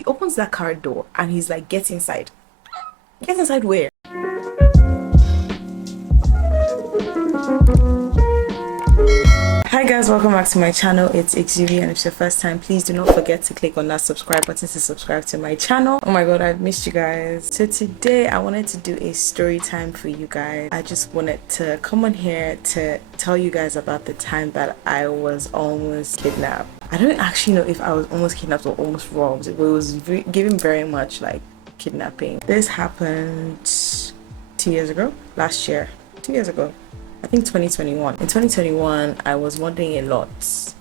He opens that car door and he's like, get inside. Get inside where? Hi guys, welcome back to my channel. It's ixxuvi, and if it's your first time, please do not forget to click on that subscribe button to subscribe to my channel. Oh my god, I've missed you guys. So today I wanted to do a story time for you guys. I just wanted to come on here to tell you guys about the time that I was almost kidnapped. I don't actually know if I was almost kidnapped or almost robbed, but it was given very much like kidnapping. This happened 2 years ago, last year, 2 years ago. I think 2021. In 2021, I was modeling a lot,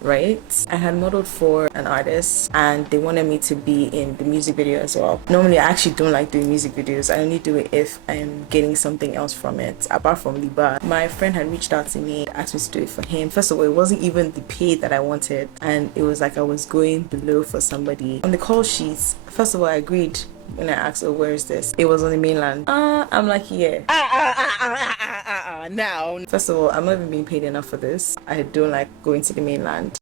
right? I had modeled for an artist and they wanted me to be in the music video as well. Normally, I actually don't like doing music videos. I only do it if I'm getting something else from it, apart from Liba. My friend had reached out to me, asked me to do it for him. First of all, it wasn't even the pay that I wanted, and it was like I was going below for somebody. On the call sheets, first of all, I agreed. When I asked, oh, where is this? It was on the mainland. I'm like, yeah. Now. First of all, I'm not even being paid enough for this. I don't like going to the mainland.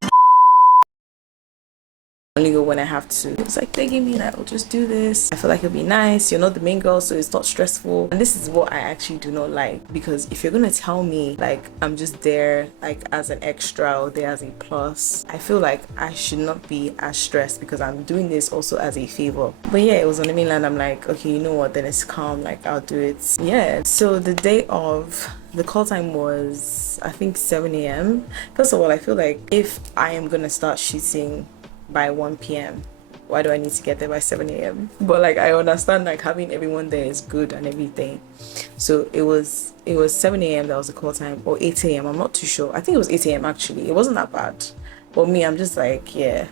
Only go when I have to. It's like begging me that I'll just do this. I feel like it'll be nice. You're not the main girl, so it's not stressful. And this is what I actually do not like, because if you're gonna tell me like I'm just there like as an extra or there as a plus, I feel like I should not be as stressed because I'm doing this also as a favor. But yeah, it was on the mainland. I'm like, okay, you know what, then it's calm, like I'll do it. Yeah, so the day of the call time was I think 7 a.m. First of all, I feel like if I am gonna start shooting by 1 p.m. why do I need to get there by 7 a.m.? But like I understand like having everyone there is good and everything. So it was 7 a.m. that was the call time, or 8 a.m. I'm not too sure. I think it was 8 a.m. actually. It wasn't that bad. But me, I'm just like, yeah,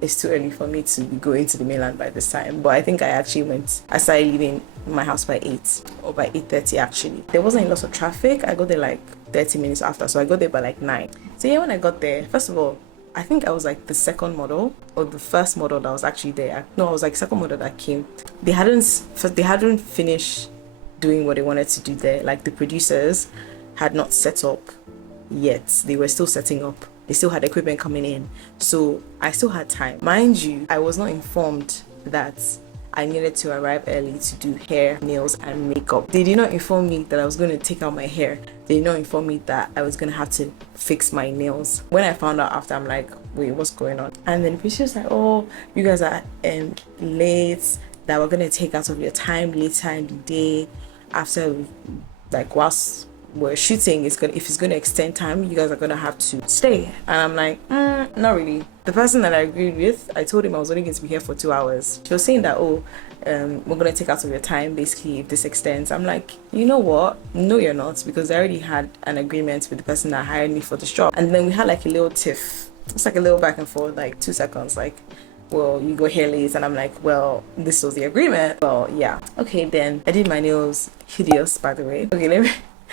it's too early for me to be going to the mainland by this time. But I think I started leaving my house by 8 or by 8:30 actually. There wasn't a lot of traffic. I got there like 30 minutes after, so I got there by like 9. So yeah, when I got there, first of all, I think I was like the second model or the first model that was actually there. No, I was like second model that came. They hadn't finished doing what they wanted to do there. Like the producers had not set up yet. They were still setting up. They still had equipment coming in. So I still had time. Mind you, I was not informed that I needed to arrive early to do hair, nails, and makeup. They did not inform me that I was going to take out my hair. They did not inform me that I was going to have to fix my nails. When I found out after, I'm like, wait, what's going on? And then the producer was like, oh, you guys are late, that we're going to take out of your time later in the day after, like, whilst we're shooting, if it's going to extend time, you guys are going to have to stay. And I'm like, not really. The person that I agreed with, I told him I was only going to be here for 2 hours. She was saying that, oh, we're going to take out of your time basically if this extends. I'm like, you know what, no you're not, because I already had an agreement with the person that hired me for this job. And then we had like a little tiff. It's like a little back and forth, like 2 seconds, like, well, you go here late. And I'm like, well, this was the agreement. Well, yeah, okay. Then I did my nails, hideous by the way. Okay,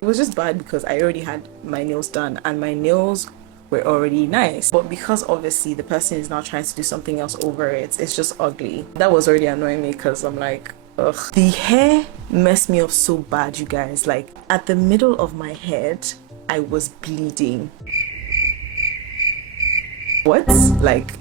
it was just bad because I already had my nails done and my nails were already nice, but because obviously the person is now trying to do something else over it, it's just ugly. That was already annoying me because I'm like, ugh. The hair messed me up so bad, you guys. Like at the middle of my head, I was bleeding. What? Like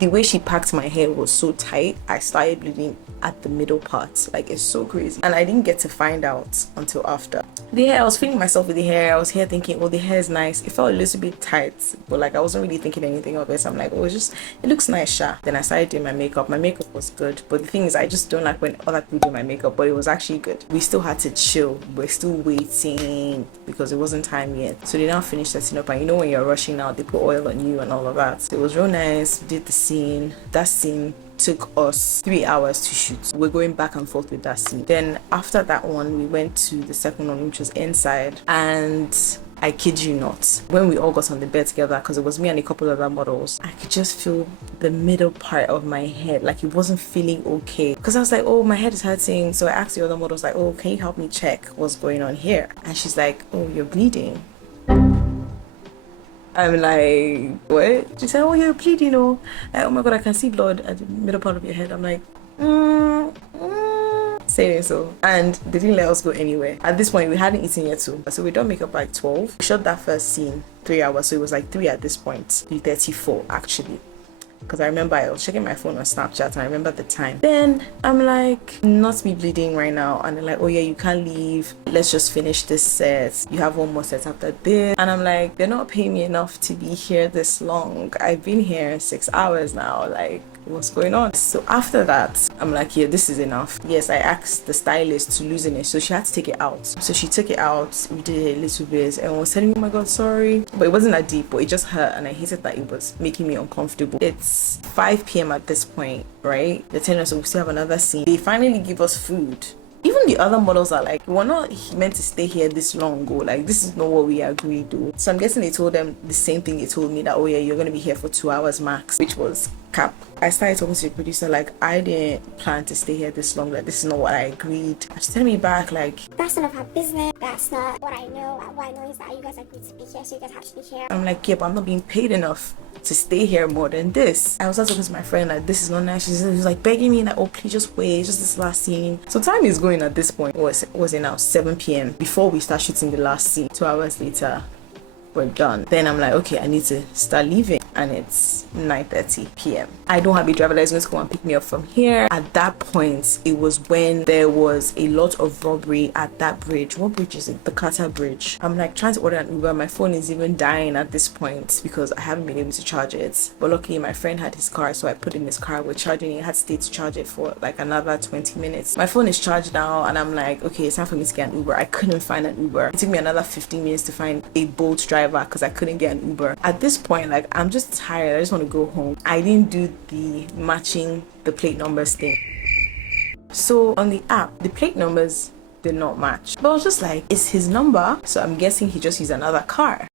the way she packed my hair was so tight, I started bleeding at the middle part. Like it's so crazy. And I didn't get to find out until after. The hair, I was feeling myself with the hair. I was here thinking, oh, the hair is nice. It felt a little bit tight, but like I wasn't really thinking anything of it. So I'm like, oh, it looks nice, sha. Then I started doing my makeup. My makeup was good, but the thing is, I just don't like when other people do my makeup, but it was actually good. We still had to chill. We're still waiting because it wasn't time yet. So they now finished setting up, and you know when you're rushing out, they put oil on you and all of that. It was real nice. We did the scene. That scene took us 3 hours to shoot. We're going back and forth with that scene. Then after that one, we went to the second one, which was inside, and I kid you not, when we all got on the bed together, because it was me and a couple of other models, I could just feel the middle part of my head, like it wasn't feeling okay, because I was like, oh, my head is hurting. So I asked the other models like, oh, can you help me check what's going on here? And she's like, oh, you're bleeding. I'm like, what? She said, oh, you're bleeding, oh. Like, oh my god, I can see blood at the middle part of your head. I'm like, saying so. And they didn't let us go anywhere. At this point, we hadn't eaten yet too. So we done makeup by 12. We shot that first scene 3 hours. So it was like 3 at this point. 3:34 actually. because I remember I was checking my phone on Snapchat and I remember the time. Then I'm like, not me bleeding right now, and they're like, oh yeah, you can't leave, let's just finish this set, you have one more set after this. And I'm like, they're not paying me enough to be here this long. I've been here 6 hours now, like what's going on? So after that, I'm like, yeah, this is enough. Yes, I asked the stylist to loosen it, so she had to take it out. So she took it out, we did it a little bit, and was telling me, oh my god, sorry, but it wasn't that deep, but it just hurt, and I hated that it was making me uncomfortable. It's 5 p.m. at this point, right? They're telling us we still have another scene. They finally give us food. Even the other models are like, we're not meant to stay here this long ago, like this is not what we agreed to. So I'm guessing they told them the same thing they told me, that oh yeah, you're gonna be here for 2 hours max, which was cap. I started talking to the producer like, I didn't plan to stay here this long, like this is not what I agreed. She's telling me back like, that's none of our business, that's not what I know. What I know is that you guys agreed to be here, so you guys have to be here. I'm like, yeah, but I'm not being paid enough to stay here more than this. I was also talking to my friend like, this is not nice. She was like begging me like, oh please just wait, just this last scene. So time is going at this point. What was it now? 7 p.m. before we start shooting the last scene. 2 hours later, we're done. Then I'm like, okay, I need to start leaving, and it's 9:30 p.m. I don't have a driver that's going to come and pick me up from here. At that point, it was when there was a lot of robbery at that bridge. What bridge is it? The Carter Bridge. I'm like trying to order an Uber. My phone is even dying at this point because I haven't been able to charge it. But luckily my friend had his car, so I put in his car. We're charging it. I had to stay to charge it for like another 20 minutes. My phone is charged now, and I'm like, okay, it's time for me to get an Uber. I couldn't find an Uber. It took me another 15 minutes to find a Bolt driver because I couldn't get an Uber. At this point, like, I'm just tired. I just want to go home. I didn't do the matching the plate numbers thing. So on the app, the plate numbers did not match. But I was just like, it's his number, so I'm guessing he just used another car.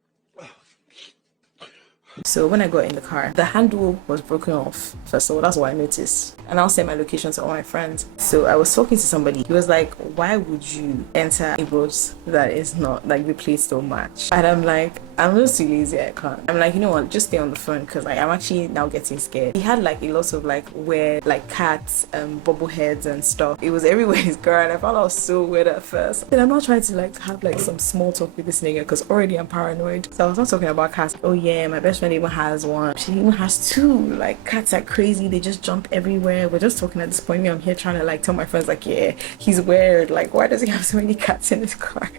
So when I got in the car, the handle was broken off. First of all, that's what I noticed. And I'll send my location to all my friends. So I was talking to somebody. He was like, why would you enter a boat that is not, like, the plates don't match? And I'm like, I'm just too lazy, I can't. I'm like, you know what, just stay on the phone, because like, I'm actually now getting scared. He had like a lot of like weird like cats, bubble heads and stuff. It was everywhere his girl, and I found out so weird at first. And I'm not trying to like have like some small talk with this nigga because already I'm paranoid. So I was not talking about cats. Oh yeah, my best friend even has one. She even has two. Like, cats are crazy, they just jump everywhere. We're just talking at this point. Me, I'm here trying to like tell my friends like, yeah, he's weird. Like, why does he have so many cats in his car?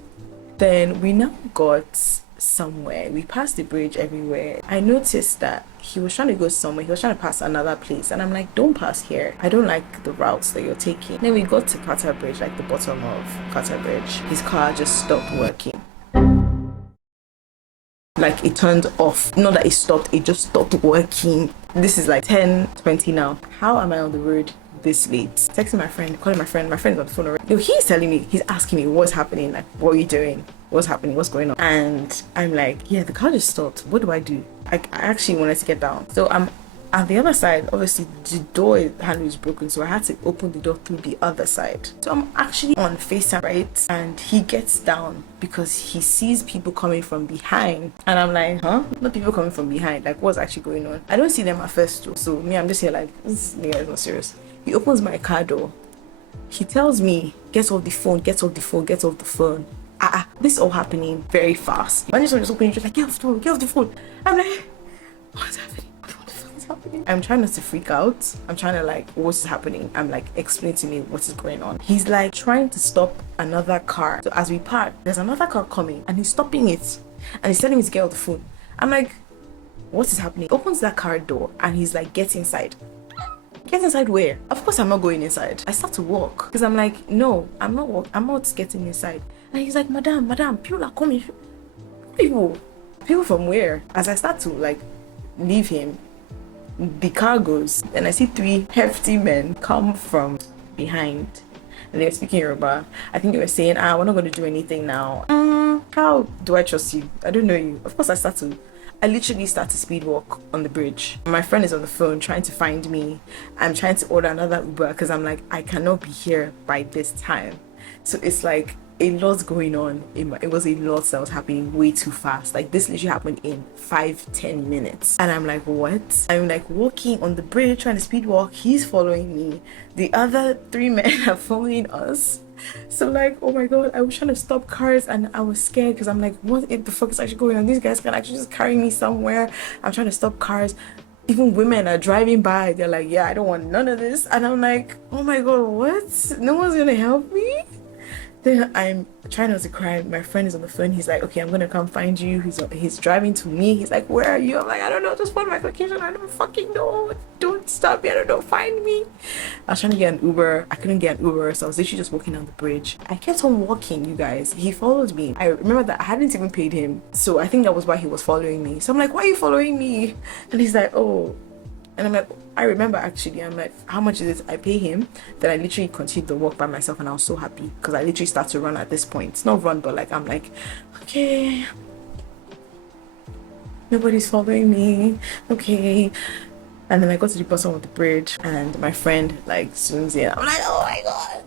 Then we now got somewhere. We passed the bridge everywhere. I noticed that he was trying to go somewhere. He was trying to pass another place, and I'm like, don't pass here. I don't like the routes that you're taking. Then we got to Carter Bridge, like the bottom of Carter Bridge. His car just stopped working. Like, it turned off. Not that it stopped, it just stopped working. This is like 10:20 now. How am I on the road this late? Texting my friend, calling my friend is on the phone already. No, he's telling me, he's asking me what's happening, like, what are you doing, what's happening, what's going on? And I'm like, yeah, the car just stopped, what do I do? I actually wanted to get down. So I'm at the other side. Obviously the door handle is broken, so I had to open the door through the other side. So I'm actually on FaceTime, right? And he gets down because he sees people coming from behind, and I'm like, huh? Not people coming from behind, like what's actually going on? I don't see them at first too. So me, I'm just here like, this nigga is not serious. He opens my car door. He tells me, get off the phone, get off the phone, get off the phone. This is all happening very fast. My just opening, just like, get off the phone, get off the phone. I'm like, what's happening? What the fuck is happening? I'm trying not to freak out. I'm trying to like, what's happening? I'm like, explain to me what is going on. He's like trying to stop another car. So as we park, there's another car coming, and he's stopping it, and he's telling me to get off the phone. I'm like, what is happening? He opens that car door, and he's like, get inside. Get inside where? Of course I'm not going inside. I start to walk because I'm like, no, I'm not getting inside. And he's like, madam, people are coming. People from where? As I start to like leave him, the car goes, and I see 3 hefty men come from behind, and they were speaking Yoruba. I think they were saying, we're not going to do anything now. How do I trust you? I don't know you. Of course I literally start to speed walk on the bridge. My friend is on the phone trying to find me. I'm trying to order another Uber because I'm like, I cannot be here by this time. So it's like a lot going on. It was a lot that was happening way too fast. Like, this literally happened in 5-10 minutes. And I'm like, what? I'm like walking on the bridge trying to speed walk. He's following me. The other 3 men are following us. So like, oh my god, I was trying to stop cars, and I was scared because I'm like, what the fuck is actually going on? These guys can actually just carry me somewhere. I'm trying to stop cars. Even women are driving by, they're like, yeah, I don't want none of this. And I'm like, oh my god, what? No one's gonna help me? Then I'm trying not to cry. My friend is on the phone. He's like, okay, I'm gonna come find you. He's driving to me. He's like, where are you? I'm like, I don't know. Just follow my location. I don't fucking know. Don't stop me. I don't know. Find me. I was trying to get an Uber. I couldn't get an Uber, so I was literally just walking down the bridge. I kept on walking, you guys. He followed me. I remember that I hadn't even paid him, so I think that was why he was following me. So I'm like, why are you following me? And he's like, oh. And I'm like, I remember actually, I'm like, how much is it? I pay him. Then I literally continued the walk by myself and I was so happy because I literally started to run at this point. It's not run, but like, I'm like, okay, nobody's following me. Okay. And then I got to the bottom of the bridge and my friend like zooms in. I'm like, oh my God.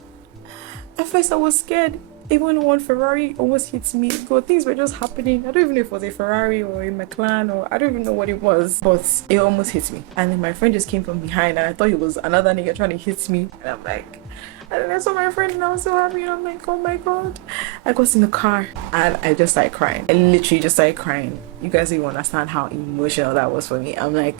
At first I was scared. Even one Ferrari almost hits me. God, things were just happening. I don't even know if it was a Ferrari or a McLaren or I don't even know what it was, but it almost hit me. And then my friend just came from behind and I thought it was another nigga trying to hit me. And I'm like, and then I saw my friend and I was so happy. And I'm like, oh my God. I got in the car and I just started crying. I literally just started crying. You guys don't even understand how emotional that was for me. I'm like,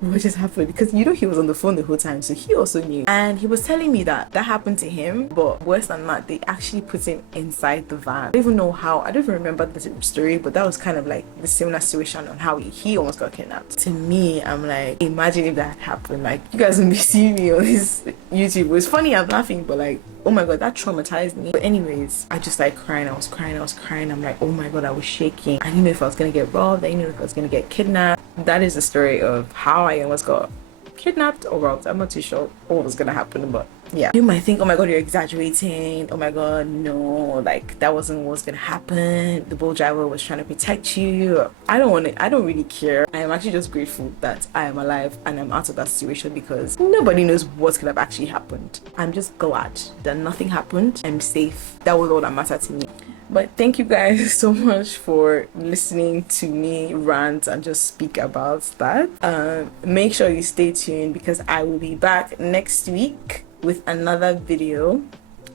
what just happened? Because you know he was on the phone the whole time, so he also knew, and he was telling me that happened to him, but worse than that, they actually put him inside the van. I don't even know how. I don't even remember the story, but that was kind of like the similar situation on how he almost got kidnapped. To me, I'm like, imagine if that happened. Like, you guys will be seeing me on this YouTube. It was funny, I'm laughing, but like, oh my God, that traumatized me. But anyways, I just like crying. I was crying. I'm like, oh my God, I was shaking. I didn't know if I was gonna get robbed. I didn't know if I was gonna get kidnapped. That is the story of how I almost got kidnapped or robbed. I'm not too sure what was gonna happen, but yeah. You might think, oh my God, you're exaggerating. Oh my God, no, like that wasn't what was gonna happen. The bull driver was trying to protect you. I don't really care. I am actually just grateful that I am alive and I'm out of that situation because nobody knows what could have actually happened. I'm just glad that nothing happened. I'm safe. That was all that mattered to me. But thank you guys so much for listening to me rant and just speak about that. Make sure you stay tuned because I will be back next week with another video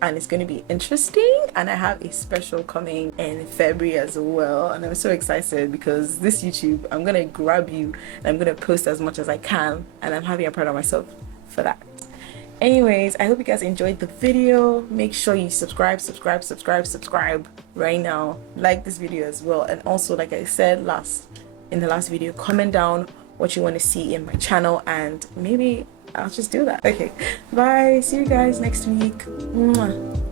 and it's going to be interesting, and I have a special coming in February as well, and I'm so excited because this YouTube, I'm going to grab you and I'm going to post as much as I can, and I'm having a proud of myself for that. Anyways, I hope you guys enjoyed the video. Make sure you subscribe right now. Like this video as well, and also, like I said in the last video, comment down what you want to see in my channel and maybe I'll just do that. Okay, bye. See you guys next week. Mwah.